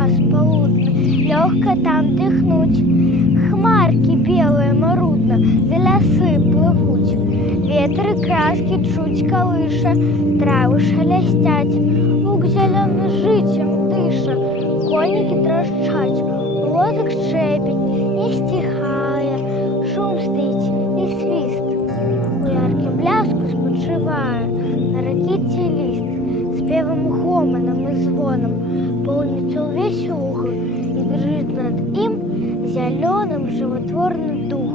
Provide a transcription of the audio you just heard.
час полудны, лёгка там дыхнуть. Хмаркі белыя марудна за лясы плывуць. Ветры краски чуць калыша, травы шалясцяць. Луг зялёны жыццем дыша, конікі трашчаць. Лозак шчэпень не сціхае, шум стаіць і свіст. У яркім бляску спачывае на ракіце ліст. Спевам, гоманам і звонам поўніцца ўвесь луг, і дрыжыць над ім зялёным жыватворны дух.